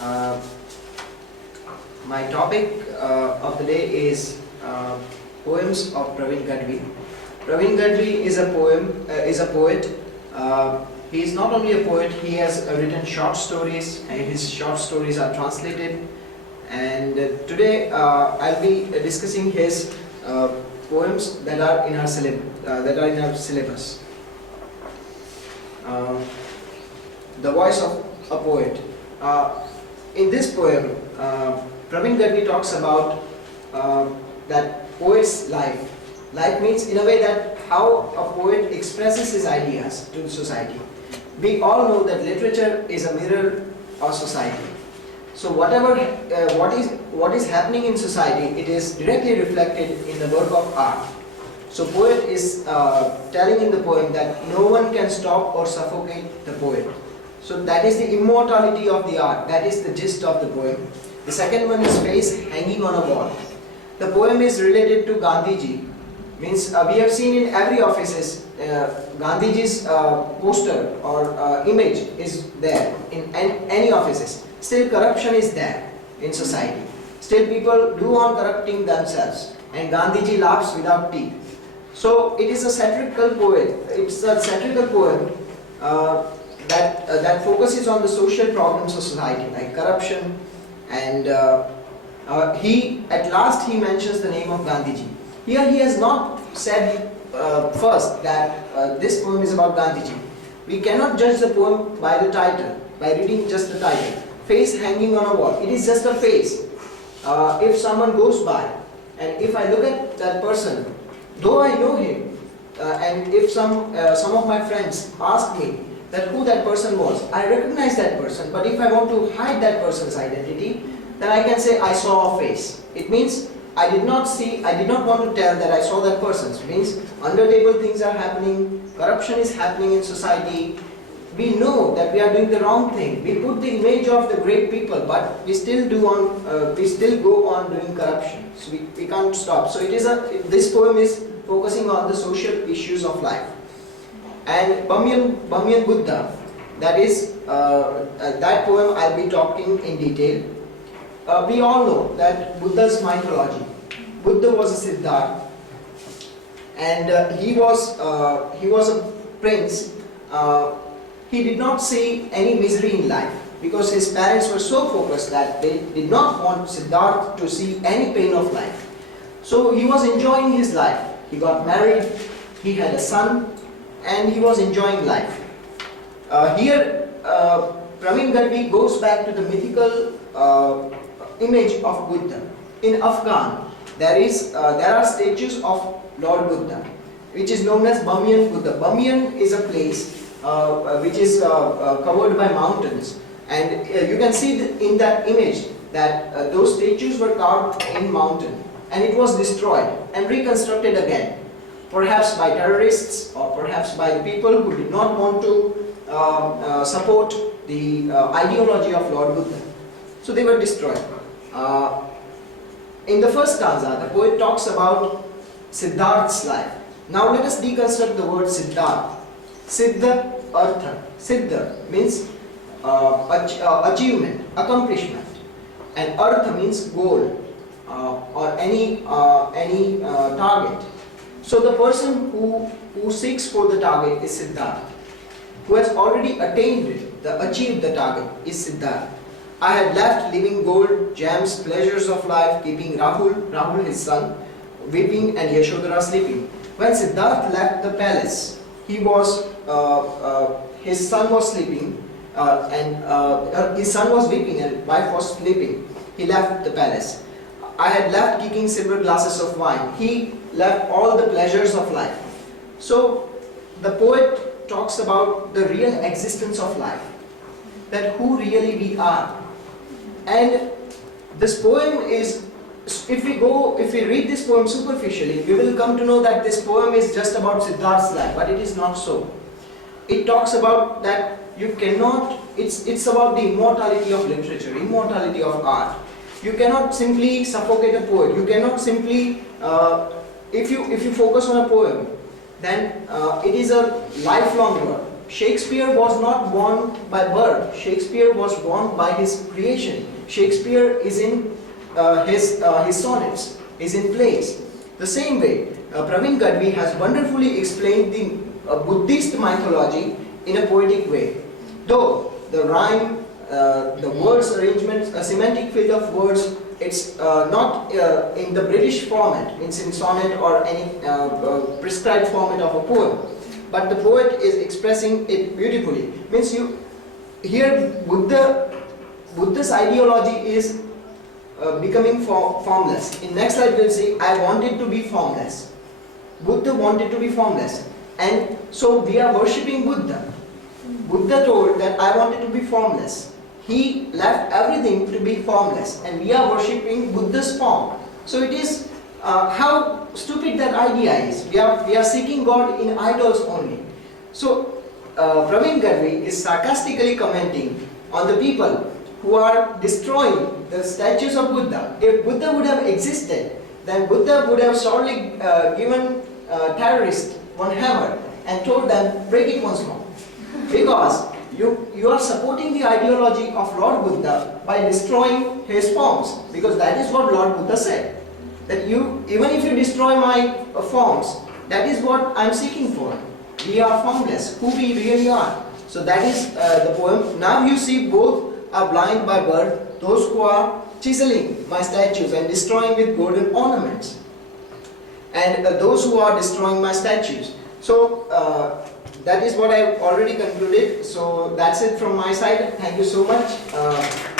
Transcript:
Uh, my topic of the day is poems of Praveen Gadhavi. Praveen Gadhavi is a poet. He is not only a poet; he has written short stories, and his short stories are translated. And today I'll be discussing his poems that are in our syllabus. The voice of a poet. In this poem, Praveen Gadhavi talks about that poet's life. Life means in a way that how a poet expresses his ideas to the society. We all know that literature is a mirror of society. So what is happening in society, it is directly reflected in the work of art. So poet is telling in the poem that no one can stop or suffocate the poet. So that is the immortality of the art. That is the gist of the poem. The second one is face hanging on a wall. The poem is related to Gandhiji. Means we have seen in every offices Gandhiji's poster or image is there in any offices. Still corruption is there in society. Still people do on corrupting themselves, and Gandhiji laughs without teeth. So it is a satirical poem. It's a satirical poem that focuses on the social problems of society, like corruption, and he at last he mentions the name of Gandhiji. Here he has not said first that this poem is about Gandhiji. We cannot judge the poem by the title, by reading just the title. Face hanging on a wall. It is just a face. If someone goes by, and if I look at that person, though I know him, and if some of my friends ask me that who that person was, I recognize that person. But if I want to hide that person's identity, then I can say I saw a face. It means I did not want to tell that I saw that person. It means under table things are happening, corruption is happening in society. We know that we are doing the wrong thing. We put the image of the great people, but we still go on doing corruption. So we can't stop. So this poem is focusing on the social issues of life. And Bamyan Buddha, that is that poem I'll be talking in detail. We all know that Buddha's mythology. Buddha was a Siddhartha, and he was a prince. He did not see any misery in life because his parents were so focused that they did not want Siddhartha to see any pain of life. So he was enjoying his life. He got married, he had a son, and he was enjoying life. Here, Praveen Gadhavi goes back to the mythical image of Buddha. In Afghan, there are statues of Lord Buddha, which is known as Bamyan Buddha. Bamyan is a place which is covered by mountains, and you can see in that image that those statues were carved in mountain, and it was destroyed and reconstructed again, perhaps by terrorists or perhaps by the people who did not want to support the ideology of Lord Buddha. So they were destroyed. In the first stanza, the poet talks about Siddhartha's life. Now let us deconstruct the word Siddhartha. Siddha, Artha. Siddha means achievement, accomplishment, and Artha means goal or any target. So the person who seeks for the target is Siddhartha. Who has already achieved the target is Siddhartha. I had left living gold, gems, pleasures of life, keeping Rahul his son, weeping and Yashodhara sleeping. When Siddhartha left the palace, his son was sleeping, and his son was weeping and wife was sleeping. He left the palace. I had left kicking silver glasses of wine. He left all the pleasures of life. So the poet talks about the real existence of life, that who really we are. And this poem is, if we read this poem superficially, we will come to know that this poem is just about Siddhartha's life, but it is not so. It talks about that you cannot, it's about the immortality of literature, immortality of art. You cannot simply suffocate a poet. You cannot simply, if you focus on a poem, then it is a lifelong work. Shakespeare was not born by birth. Shakespeare was born by his creation. Shakespeare is in his sonnets, is in plays. The same way, Praveen Gadhavi has wonderfully explained the Buddhist mythology in a poetic way. Though the rhyme, the words arrangement, a semantic field of words, it's not in the British format, means in sonnet or any prescribed format of a poem. But the poet is expressing it beautifully. Means you here Buddha's ideology is becoming formless. In next slide we'll see, I wanted to be formless. Buddha wanted to be formless. And so we are worshipping Buddha. Buddha told that I wanted to be formless. He left everything to be formless. And we are worshipping Buddha's form. So it is how stupid that idea is. We are seeking God in idols only. So Praveen Gadhavi is sarcastically commenting on the people who are destroying the statues of Buddha. If Buddha would have existed, then Buddha would have surely given terrorists one hammer and told them, break it once more. Because you are supporting the ideology of Lord Buddha by destroying his forms. Because that is what Lord Buddha said. That even if you destroy my forms, that is what I am seeking for. We are formless, who we really are. So that is the poem. Now you see both are blind by birth, those who are chiseling my statues and destroying with golden ornaments, and those who are destroying my statues. So that is what I have already concluded. So that's it from my side. Thank you so much.